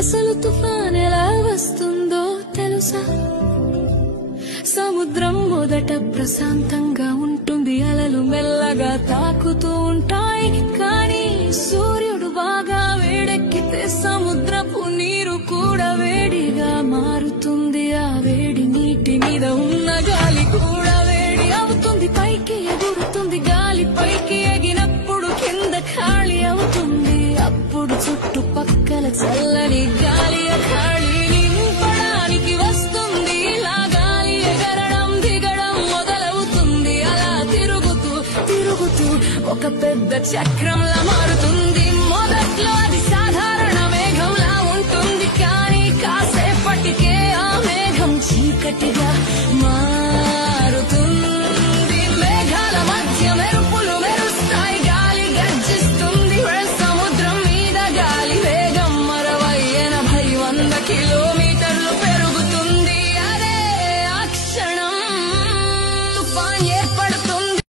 అసలు తుఫాన్ ఎలా వస్తుందో తెలుసా? సముద్రం మొదట ప్రశాంతంగా ఉంటుంది, అలలు మెల్లగా తాకుతూ ఉంటాయి. కానీ సూర్యుడు బాగా వేడెక్కితే సముద్రపు నీరు కూడా వేడిగా మారుతుంది. ఆ వేడి నీటి మీద ఉన్న గాలి కూడా వేడి అవుతుంది. పైకి ఎగురుతుంది, గాలి పైకి ఎగినప్పుడు కింద ఖాళీ అవుతుంది. అప్పుడు చుట్టుపక్కల చల్లని గాలి ఖాళీ నింపడానికి వస్తుంది. ఇలా గాలి ఎగరడం దిగడం మొదలవుతుంది. అలా తిరుగుతూ తిరుగుతూ ఒక పెద్ద చక్రంలా మారుతుంది. మొదట్లో అది